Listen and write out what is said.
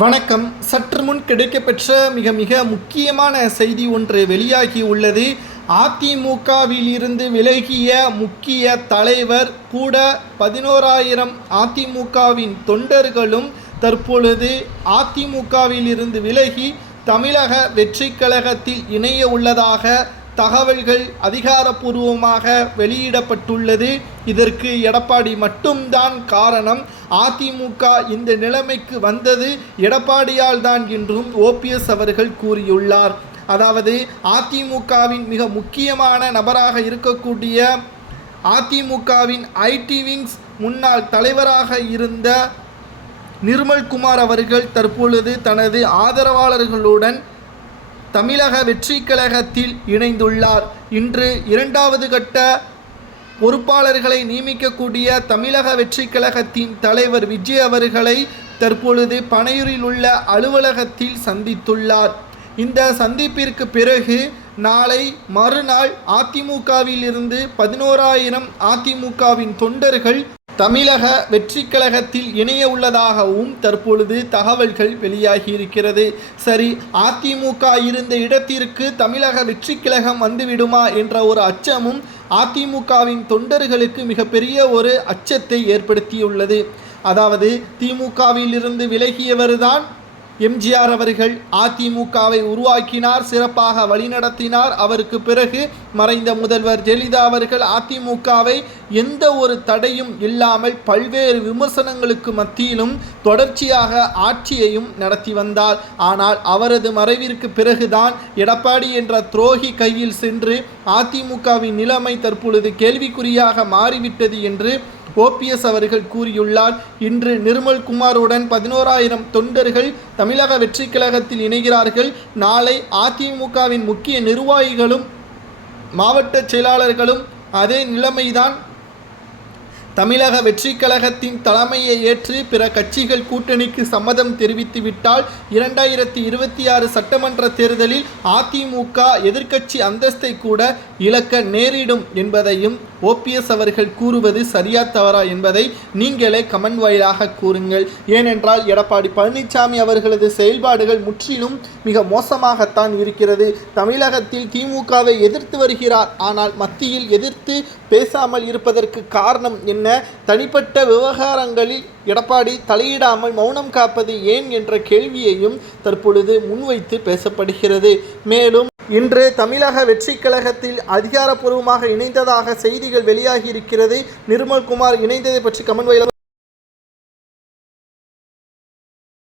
வணக்கம். சற்று முன் கிடைக்கப்பெற்ற மிக மிக முக்கியமான செய்தி ஒன்று வெளியாகி உள்ளது. அதிமுகவில் இருந்து விலகிய முக்கிய தலைவர் கூட பதினோராயிரம் அதிமுகவின் தொண்டர்களும் தற்பொழுது அதிமுகவிலிருந்து விலகி தமிழக வெற்றி கழகத்தில் இணைய உள்ளதாக தகவல்கள் அதிகாரப்பூர்வமாக வெளியிடப்பட்டுள்ளது. இதற்கு எடப்பாடி மட்டும்தான் காரணம். அதிமுக இந்த நிலைமைக்கு வந்தது எடப்பாடியால் தான் என்றும் ஓபிஎஸ் அவர்கள் கூறியுள்ளார். அதாவது அதிமுகவின் மிக முக்கியமான நபராக இருக்கக்கூடிய அதிமுகவின் ஐடி விங்ஸ் முன்னாள் தலைவராக இருந்த நிர்மல்குமார் அவர்கள் தற்பொழுது தனது ஆதரவாளர்களுடன் தமிழக வெற்றி கழகத்தில் இணைந்துள்ளார். இன்று இரண்டாவது கட்ட பொறுப்பாளர்களை நியமிக்கக்கூடிய தமிழக வெற்றி கழகத்தின் தலைவர் விஜய் அவர்களை தற்பொழுது பனையூரில் உள்ள அலுவலகத்தில் சந்தித்துள்ளார். இந்த சந்திப்பிற்கு பிறகு நாளை மறுநாள் அதிமுகவில் இருந்து பதினோராயிரம் அதிமுகவின் தொண்டர்கள் தமிழக வெற்றி கழகத்தில் இணைய உள்ளதாகவும் தற்பொழுது தகவல்கள் வெளியாகி இருக்கிறது சரி அதிமுக இருந்த இடத்திற்கு தமிழக வெற்றி கழகம் வந்துவிடுமா என்ற ஒரு அச்சமும் அதிமுகவின் தொண்டர்களுக்கு மிகப்பெரிய ஒரு அச்சத்தை ஏற்படுத்தியுள்ளது. அதாவது திமுகவில் இருந்து விலகியவர்தான் எம்ஜிஆர் அவர்கள் அதிமுகவை உருவாக்கினார் சிறப்பாக வழிநடத்தினார். அவருக்கு பிறகு மறைந்த முதல்வர் ஜெயலலிதா அவர்கள் அதிமுகவை எந்த ஒரு தடையும் இல்லாமல் பல்வேறு விமர்சனங்களுக்கு மத்தியிலும் தொடர்ச்சியாக ஆட்சியையும் நடத்தி வந்தார். ஆனால் அவரது மறைவிற்கு பிறகுதான் எடப்பாடி என்ற துரோகி கையில் சென்று அதிமுகவின் நிலைமை தற்பொழுது கேள்விக்குறியாக மாறிவிட்டது என்று ஓபிஎஸ் அவர்கள் கூறியுள்ளார் இன்று நிர்மல் குமாருடன் பதினோராயிரம் தொண்டர்கள் தமிழக வெற்றி கழகத்தில் இணைகிறார்கள். நாளை அதிமுகவின் முக்கிய நிர்வாகிகளும் மாவட்ட செயலாளர்களும் அதே நிலைமைதான் தமிழக வெற்றி கழகத்தின் தலைமையை ஏற்று பிற கட்சிகள் கூட்டணிக்கு சம்மதம் தெரிவித்துவிட்டால் இரண்டாயிரத்தி இருபத்தி ஆறு சட்டமன்ற தேர்தலில் அதிமுக எதிர்க்கட்சி அந்தஸ்தை கூட இழக்க நேரிடும் என்பதையும் ஓபிஎஸ் அவர்கள் கூறுவது சரியா தவறா என்பதை நீங்களே கமெண்ட் வாயிலாக கூறுங்கள். ஏனென்றால் எடப்பாடி பழனிசாமி அவர்களது செயல்பாடுகள் முற்றிலும் மிக மோசமாகத்தான் இருக்கிறது. தமிழகத்தில் திமுகவை எதிர்த்து வருகிறார். ஆனால் மத்தியில் எதிர்த்து பேசாமல் இருப்பதற்கு காரணம் என்ன? தனிப்பட்ட விவகாரங்களில் எடப்பாடி தலையிடாமல் மௌனம் காப்பது ஏன் என்ற கேள்வியையும் தற்பொழுது முன்வைத்து பேசப்படுகிறது. மேலும் இன்று தமிழக வெற்றி கழகத்தில் அதிகாரப்பூர்வமாக இணைந்ததாக செய்திகள் வெளியாகி இருக்கிறது நிர்மல்குமார் இணைந்ததை பற்றி கமெண்ட்